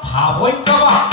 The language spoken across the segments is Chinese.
爬坡你知吧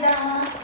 감사합니다.